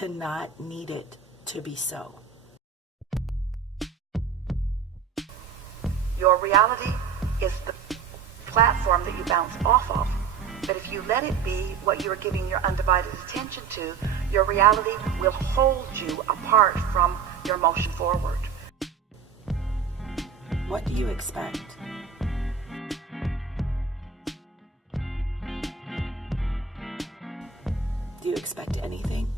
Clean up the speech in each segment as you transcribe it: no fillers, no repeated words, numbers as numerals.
to not need it to be so. Your reality is the platform that you bounce off of. But if you let it be what you're giving your undivided attention to, your reality will hold you apart from your motion forward. What do you expect? Do you expect anything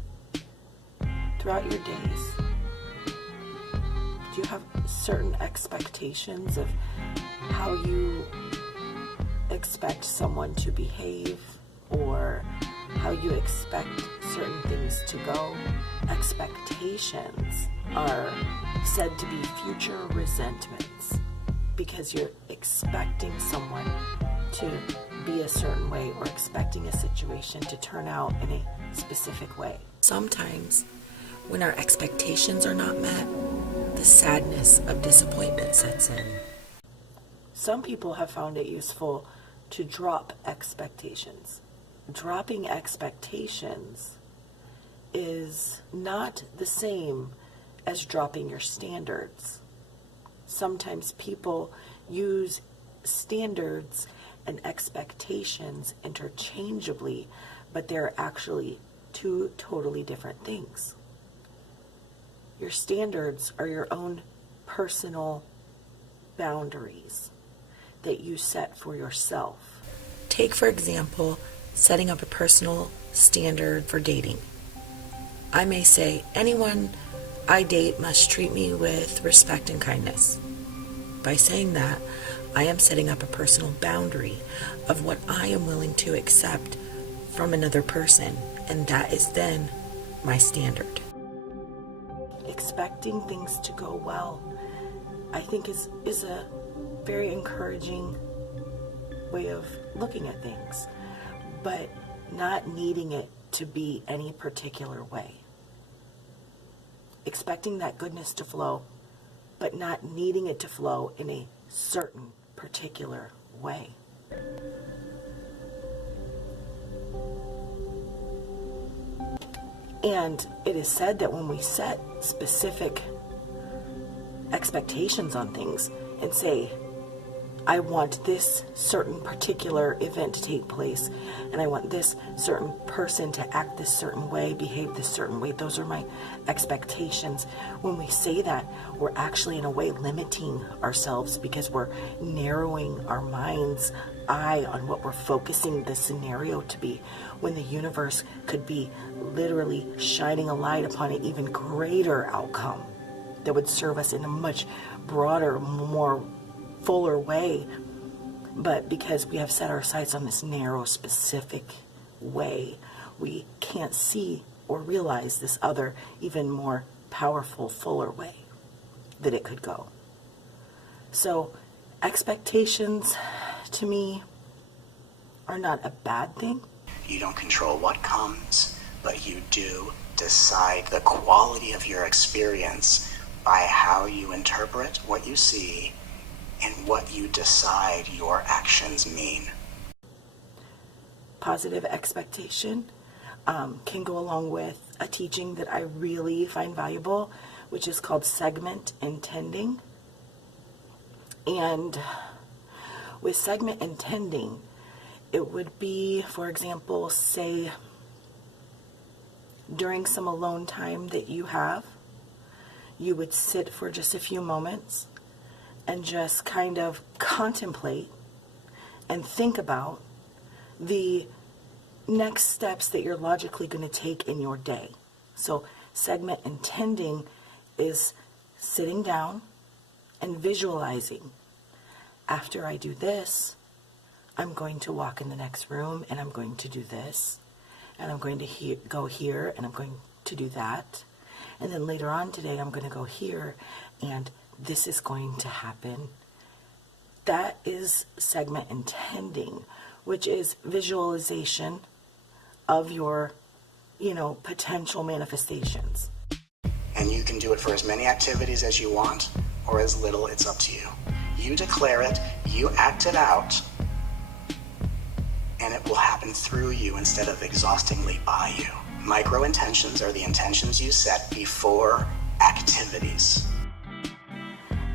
throughout your days? Do you have certain expectations of how you expect someone to behave, or how you expect certain things to go? Expectations are said to be future resentments because you're expecting someone to be a certain way or expecting a situation to turn out in a specific way. Sometimes when our expectations are not met, the sadness of disappointment sets in. Some people have found it useful to drop expectations. Dropping expectations is not the same as dropping your standards. Sometimes people use standards and expectations interchangeably, but they're actually two totally different things. Your standards are your own personal boundaries that you set for yourself. Take, for example, setting up a personal standard for dating. I may say, anyone I date must treat me with respect and kindness. By saying that, I am setting up a personal boundary of what I am willing to accept from another person, and that is then my standard. Expecting things to go well, I think is a very encouraging way of looking at things, but not needing it to be any particular way. Expecting that goodness to flow, but not needing it to flow in a certain particular way. And it is said that when we set specific expectations on things and say, I want this certain particular event to take place, and I want this certain person to act this certain way, behave this certain way. Those are my expectations. When we say that, we're actually in a way limiting ourselves because we're narrowing our mind's eye on what we're focusing the scenario to be, when the universe could be literally shining a light upon an even greater outcome that would serve us in a much broader, more fuller way. But because we have set our sights on this narrow, specific way, we can't see or realize this other, even more powerful, fuller way that it could go. So expectations, to me, are not a bad thing. You don't control what comes, but you do decide the quality of your experience by how you interpret what you see and what you decide your actions mean. Positive expectation can go along with a teaching that I really find valuable, which is called segment intending. And with segment intending, it would be, for example, say during some alone time that you have, you would sit for just a few moments and just kind of contemplate and think about the next steps that you're logically going to take in your day. So segment intending is sitting down and visualizing. After I do this, I'm going to walk in the next room and I'm going to do this, and I'm going to go here and I'm going to do that, and then later on today I'm going to go here and this is going to happen. That is segment intending, which is visualization of your, potential manifestations. And you can do it for as many activities as you want, or as little. It's up to you. You declare it, you act it out, and it will happen through you instead of exhaustingly by you. Micro intentions are the intentions you set before activities.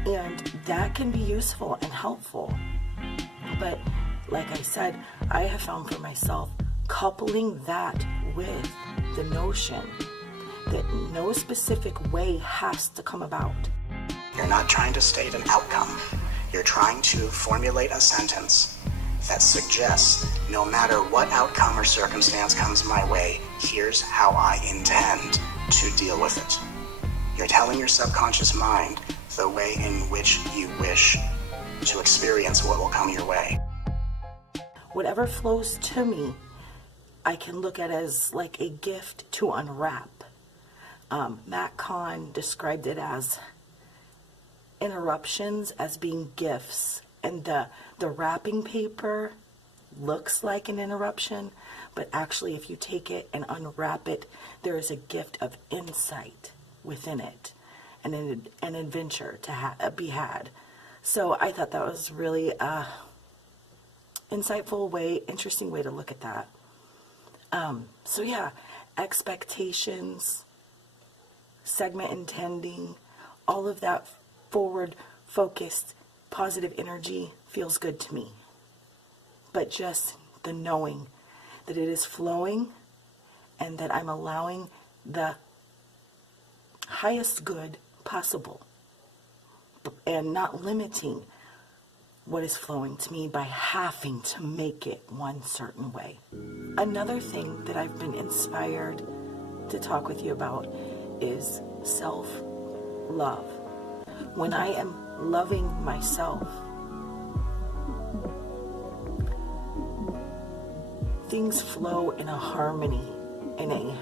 And that can be useful and helpful. But like I said, I have found for myself coupling that with the notion that no specific way has to come about. You're not trying to state an outcome. You're trying to formulate a sentence that suggests no matter what outcome or circumstance comes my way, here's how I intend to deal with it. You're telling your subconscious mind the way in which you wish to experience what will come your way. Whatever flows to me, I can look at as like a gift to unwrap. Matt Kahn described it as interruptions as being gifts, and the wrapping paper looks like an interruption, but actually if you take it and unwrap it, there is a gift of insight within it and an adventure to be had. So I thought that was really insightful way, interesting way to look at that. So yeah, expectations, segment intending, all of that forward focused positive energy feels good to me. But just the knowing that it is flowing and that I'm allowing the highest good possible and not limiting what is flowing to me by having to make it one certain way. Another thing that I've been inspired to talk with you about is self-love. When I am loving myself, things flow in a harmony, in a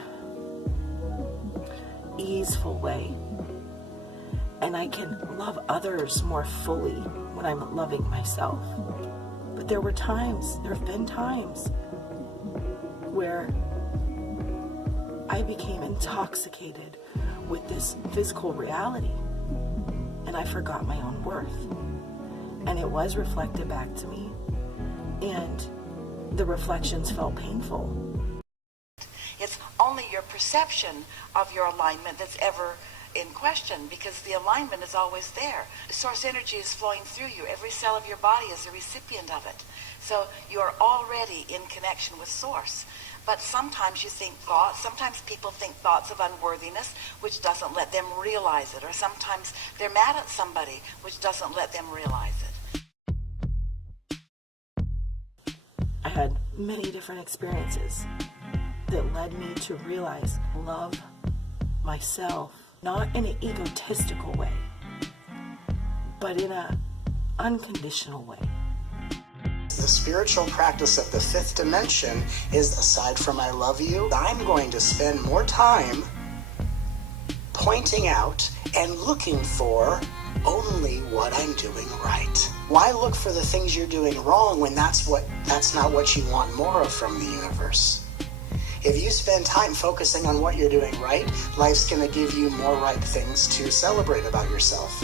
easeful way. And I can love others more fully when I'm loving myself. But there have been times where I became intoxicated with this physical reality and I forgot my own worth. And it was reflected back to me, and the reflections felt painful. It's only your perception of your alignment that's ever in question, because the alignment is always there. The source energy is flowing through you. Every cell of your body is a recipient of it. So you are already in connection with source. But sometimes you think thoughts, sometimes people think thoughts of unworthiness, which doesn't let them realize it. Or sometimes they're mad at somebody, which doesn't let them realize it. I had many different experiences that led me to realize love myself, not in an egotistical way, but in an unconditional way. The spiritual practice of the fifth dimension is, aside from I love you, I'm going to spend more time pointing out and looking for only what I'm doing right. Why look for the things you're doing wrong when that's not what you want more of from the universe? If you spend time focusing on what you're doing right, life's going to give you more right things to celebrate about yourself.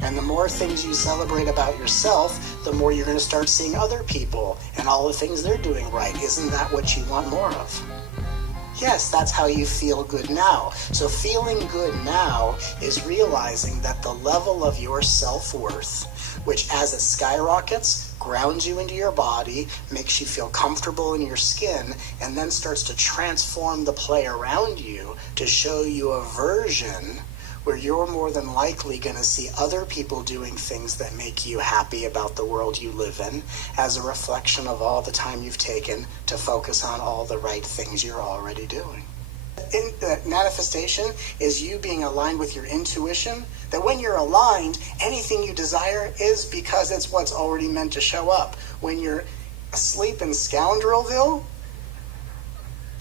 And the more things you celebrate about yourself, the more you're going to start seeing other people and all the things they're doing right. Isn't that what you want more of? Yes, that's how you feel good now. So feeling good now is realizing that the level of your self-worth, which as it skyrockets, grounds you into your body, makes you feel comfortable in your skin, and then starts to transform the play around you to show you a version where you're more than likely going to see other people doing things that make you happy about the world you live in as a reflection of all the time you've taken to focus on all the right things you're already doing. Manifestation is you being aligned with your intuition, that when you're aligned, anything you desire is because it's what's already meant to show up. When you're asleep in Scoundrelville,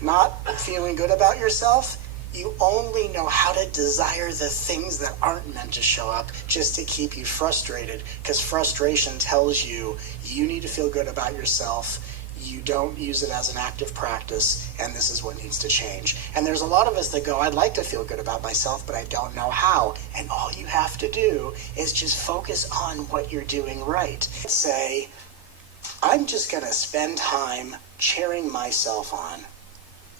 not feeling good about yourself, you only know how to desire the things that aren't meant to show up just to keep you frustrated, because frustration tells you you need to feel good about yourself. You don't use it as an active practice, and this is what needs to change. And there's a lot of us that go, I'd like to feel good about myself, but I don't know how. And all you have to do is just focus on what you're doing right. Say, I'm just going to spend time cheering myself on.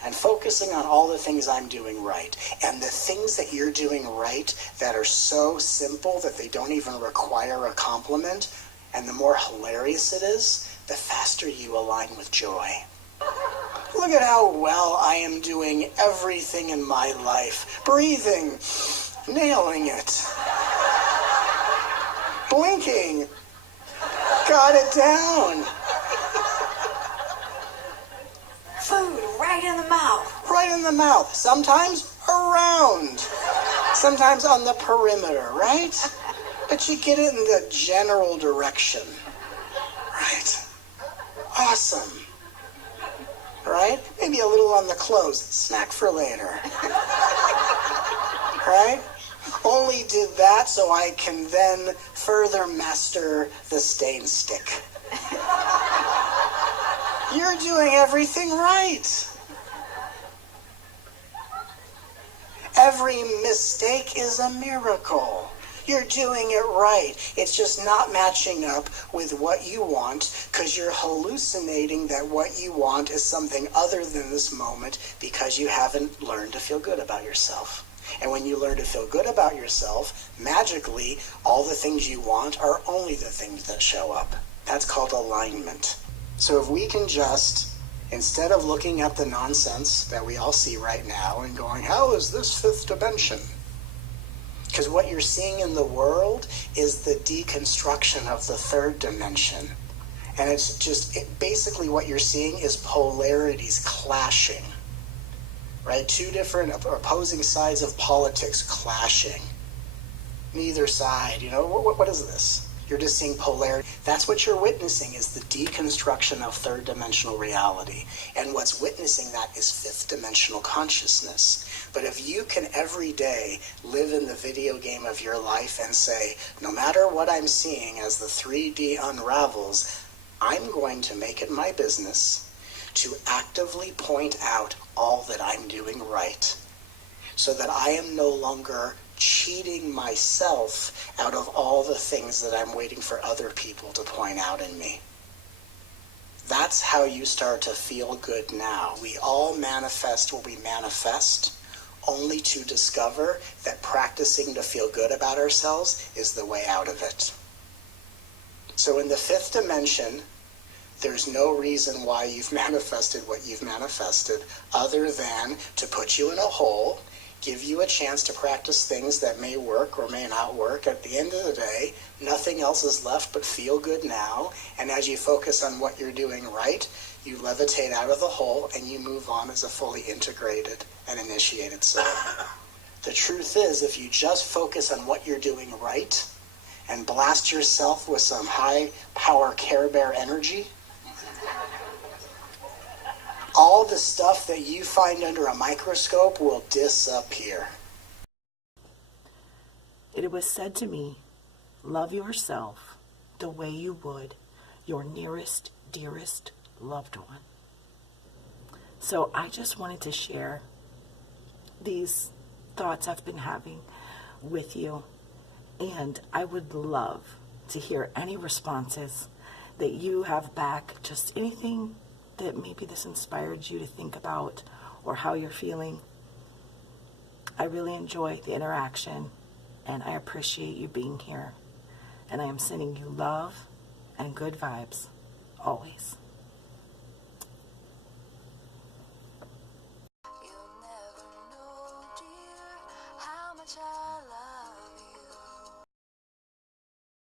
and focusing on all the things I'm doing right. And the things that you're doing right that are so simple that they don't even require a compliment, and the more hilarious it is, the faster you align with joy. Look at how well I am doing everything in my life. Breathing, nailing it. Blinking, got it down. Food right in the mouth. Right in the mouth. Sometimes around. Sometimes on the perimeter, right? But you get it in the general direction. Right? Awesome. Right? Maybe a little on the clothes. Snack for later. Right? Only did that so I can then further master the stain stick. You're doing everything right. Every mistake is a miracle. You're doing it right. It's just not matching up with what you want because you're hallucinating that what you want is something other than this moment because you haven't learned to feel good about yourself. And when you learn to feel good about yourself, magically, all the things you want are only the things that show up. That's called alignment. So if we can just, instead of looking at the nonsense that we all see right now and going, how is this fifth dimension? Because what you're seeing in the world is the deconstruction of the third dimension. And it's just, basically what you're seeing is polarities clashing. Right? Two different opposing sides of politics clashing. Neither side, what is this? You're just seeing polarity. That's what you're witnessing, is the deconstruction of third dimensional reality. And what's witnessing that is fifth dimensional consciousness. But if you can every day live in the video game of your life and say, no matter what I'm seeing as the 3D unravels, I'm going to make it my business to actively point out all that I'm doing right, so that I am no longer cheating myself out of all the things that I'm waiting for other people to point out in me. That's how you start to feel good now. We all manifest what we manifest, only to discover that practicing to feel good about ourselves is the way out of it. So in the fifth dimension, there's no reason why you've manifested what you've manifested other than to put you in a hole, give you a chance to practice things that may work or may not work. At the end of the day, nothing else is left but feel good now. And as you focus on what you're doing right, you levitate out of the hole and you move on as a fully integrated and initiated soul. The truth is, if you just focus on what you're doing right and blast yourself with some high power Care Bear energy, all the stuff that you find under a microscope will disappear. It was said to me, love yourself the way you would your nearest, dearest loved one. So I just wanted to share these thoughts I've been having with you. And I would love to hear any responses that you have back, just anything that maybe this inspired you to think about or how you're feeling. I really enjoy the interaction and I appreciate you being here. And I am sending you love and good vibes always. You'll never know, dear, how much I love